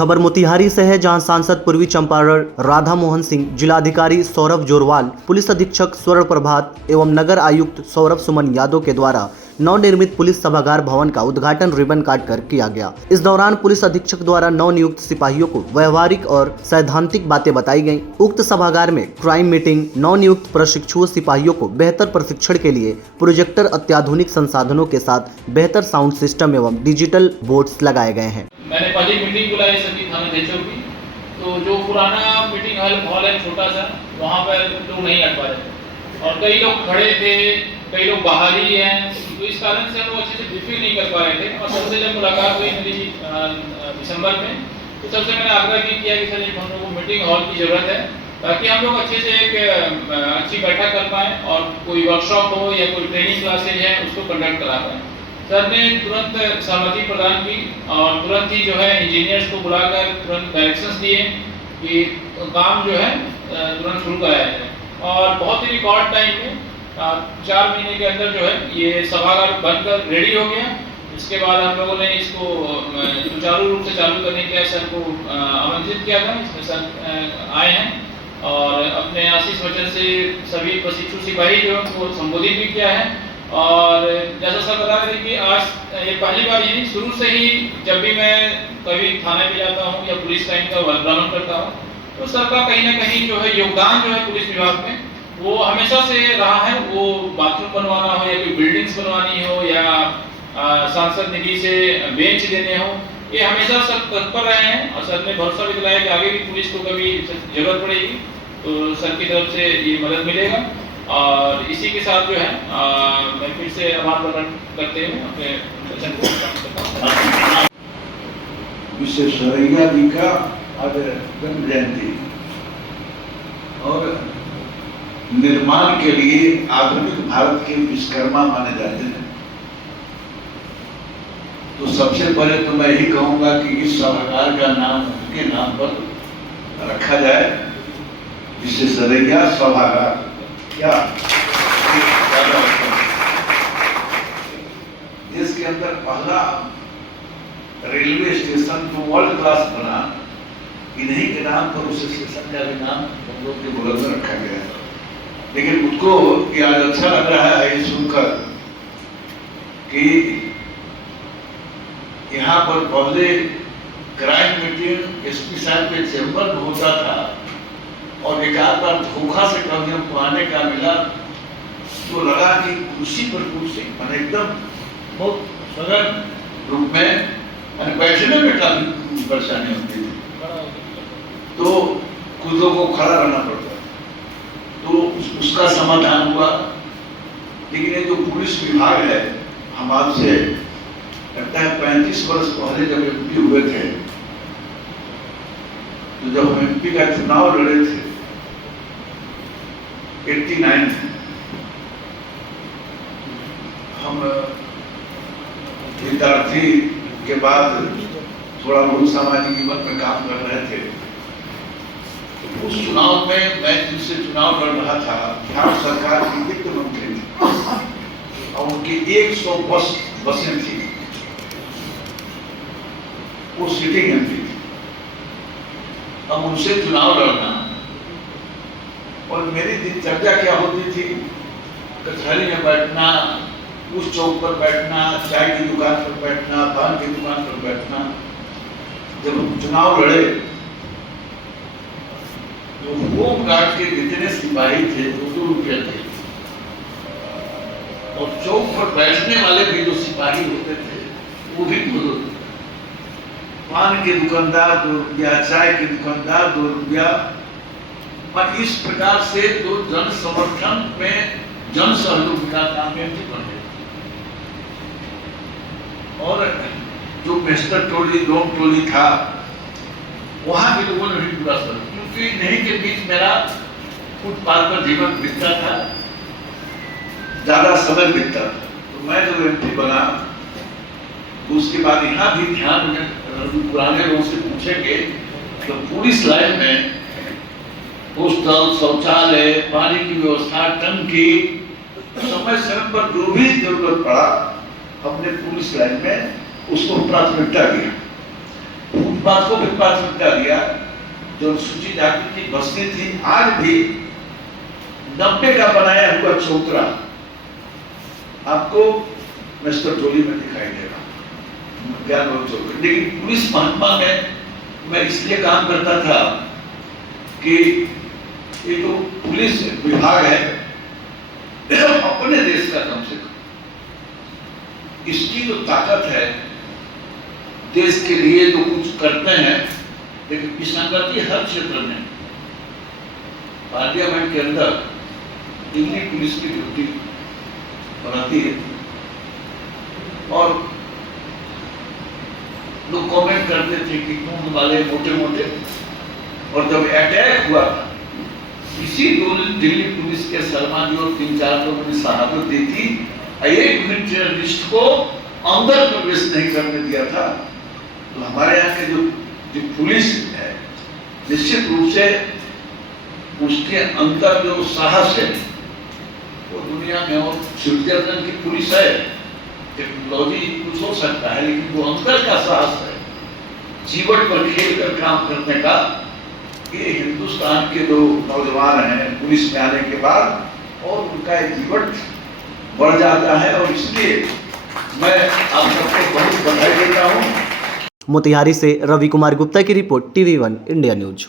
खबर मोतिहारी से है, जहां सांसद पूर्वी चंपारण राधा मोहन सिंह, जिलाधिकारी सौरभ जोरवाल, पुलिस अधीक्षक स्वर्ण प्रभात एवं नगर आयुक्त सौरभ सुमन यादव के द्वारा नवनिर्मित पुलिस सभागार भवन का उद्घाटन रिबन काटकर किया गया। इस दौरान पुलिस अधीक्षक द्वारा नवनियुक्त सिपाहियों को व्यवहारिक और सैद्धांतिक बातें बताई गईं। उक्त सभागार में क्राइम मीटिंग, नवनियुक्त प्रशिक्षु सिपाहियों को बेहतर प्रशिक्षण के लिए प्रोजेक्टर, अत्याधुनिक संसाधनों के साथ बेहतर साउंड सिस्टम एवं डिजिटल बोर्ड्स लगाए गए हैं। मैंने पहले मीटिंग बुलाई सभी थानाध्यक्षों की, तो जो पुराना मीटिंग हॉल है छोटा सा, वहाँ पर लोग नहीं अट पा रहे थे और कई लोग खड़े थे, कई लोग बाहर ही हैं, तो इस कारण से हम लोग अच्छे से ब्रीफिंग नहीं कर पा रहे थे। और सबसे जब मुलाकात हुई मेरी दिसंबर में, तो सबसे मैंने आग्रह किया कि सर हम लोग को मीटिंग हॉल की ज़रूरत है, ताकि हम लोग अच्छे से एक अच्छी बैठक कर पाएँ और कोई वर्कशॉप हो या कोई ट्रेनिंग क्लासेज है उसको कंडक्ट करा पाएँ। सर ने तुरंत सहमति प्रदान की और तुरंत ही जो है इंजीनियर्स को बुलाकर तुरंत डायरेक्शंस दिए कि काम जो है तुरंत शुरू कराया जाए। और बहुत ही रिकॉर्ड टाइम में 4 महीने के अंदर जो है ये सभागार बनकर रेडी हो गया। इसके बाद हम लोगों ने इसको सुचारू रूप से चालू करने के लिए सर को आमंत्रित किया था। इसमें सर आए हैं और अपने आशीष वचन से सभी प्रशिक्षु सिपाही जो उनको संबोधित भी किया है। और जैसा सर बता रहे थे कि आज ये पहली बार ही, शुरू से ही जब भी मैं कभी थाने पे जाता हूँ या पुलिस लाइन का भ्रमण करता हूँ, तो सर का कहीं ना कहीं जो है योगदान जो है पुलिस विभाग में वो हमेशा से रहा है। वो बाथरूम बनवाना हो या कोई बिल्डिंग्स बनवानी हो या सांसद निधि से बेंच देने हो, ये हमेशा सर तत्पर रहे हैं। और सर ने भरोसा भी दिलाया कि आगे भी पुलिस को कभी जरूरत पड़ेगी तो सर की तरफ से ये मदद मिलेगा। और इसी के साथ जो है मैं फिर से आभार प्रकट करते हुए अपने वचन को समाप्त करता हूं। विश्वेश्वरैया जी का आज जन्म जयंती और निर्माण के लिए आधुनिक भारत के विश्वकर्मा माने जाते हैं। तो सबसे पहले तो मैं यही कहूंगा कि इस सभागार का नाम उनके नाम पर रखा जाए, विश्वेश्वरैया सभागार। क्या देश के अंदर पहला रेलवे स्टेशन जो वर्ल्ड क्लास बना, इन्हीं के नाम पर उस स्टेशन का भी नाम हम लोग के बगल में रखा गया। लेकिन मुझको ये आज अच्छा लग रहा है ये सुनकर कि यहाँ पर पहले क्राइम मीटिंग एसपी साहब के चेम्बर में होता था और एक आध बार धोखा से कभी हमको आने का मिला तो लगा कि कुर्सी पर कुर्सी मैंने एकदम बहुत सघन रूप में बैठने में काफी परेशानी होती थी, तो कुछ लोगों को खड़ा रहना पड़ता, तो उसका समाधान हुआ। लेकिन ये जो पुलिस विभाग है, हम आपसे लगता है 35 वर्ष पहले जब एमपी हुए थे, तो जब हम एमपी का चुनाव लड़े थे 89 में, हम विद्यार्थी के बाद थोड़ा बहुत सामाजिक जीवन में काम कर रहे थे। तो उस चुनाव में मैं जिनसे चुनाव लड़ रहा था, बिहार सरकार की वित्त मंत्री थी और उनकी 100 बसें थी, वो सिटिंग एमपी थी। अब उनसे चुनाव लड़ना और मेरी दिनचर्या क्या होती थी, कचहरी में बैठना, उस चौक पर बैठना, चाय की दुकान पर बैठना, पान की दुकान पर बैठना। जब हम चुनाव लड़े तो होम गार्ड के जितने सिपाही थे 2 रुपये थे और चौक पर बैठने वाले भी जो सिपाही होते थे वो भी 2 रुपये। पान के दुकानदार 2 रुपया, चाय के दुकानदार 2 रुपया। और इस प्रकार से जो जन समर्थन में जन सहयोग का काम में भी बन गए और जो मेस्टर टोली, डोम टोली था, वहां के लोगों ने भी पूरा सहयोग, क्योंकि नहीं के बीच मेरा फुटपाथ पर जीवन बीतता था, ज्यादा समय बीतता था। तो मैं जब एमपी बना तो उसके बाद यहाँ भी ध्यान में पुराने लोगों से पूछेंगे तो पुलिस लाइन में हॉस्टल, शौचालय, पानी की व्यवस्था, टंकी, समय समय पर जो भी जरूरत पड़ा हमने पुलिस लाइन में उसको प्राथमिकता दी। उन बात को भी प्राथमिकता दिया जो अनुसूचित जाति की बस्ती थी। आज भी 90 का बनाया हुआ चौतरा आपको मिस्टर टोली में दिखाई देगा, ज्ञान चौतरा। लेकिन पुलिस महकमा में मैं इसलिए काम करता था कि ये जो पुलिस विभाग है अपने देश का कम से कम, इसकी जो ताकत है, देश के लिए तो कुछ करते हैं, लेकिन विसंगति हर क्षेत्र में। पार्लियामेंट के अंदर दिल्ली पुलिस की ड्यूटी बनाती है और लोग कमेंट करते थे कि खून वाले मोटे मोटे, और जब अटैक हुआ था इसी दिल्ली पुलिस के शर्मा जी और 3-4 लोगों ने शहादत दी थी, एक भी टेररिस्ट को अंदर प्रवेश नहीं करने दिया था। तो हमारे यहाँ के जो पुलिस है, निश्चित रूप से उसके अंदर जो साहस है वो दुनिया में, और स्विट्जरलैंड की पुलिस है, टेक्नोलॉजी कुछ हो सकता है, लेकिन वो अंदर का साहस है, जीवन पर खेल कर काम करने का, ये हिंदुस्तान के जो नौजवान हैं पुलिस में आने के बाद और उनका जीवन बढ़ जाता है। और इसलिए मैं आप सबको बहुत बधाई देता हूँ। मोतिहारी से रवि कुमार गुप्ता की रिपोर्ट, TV1 इंडिया न्यूज।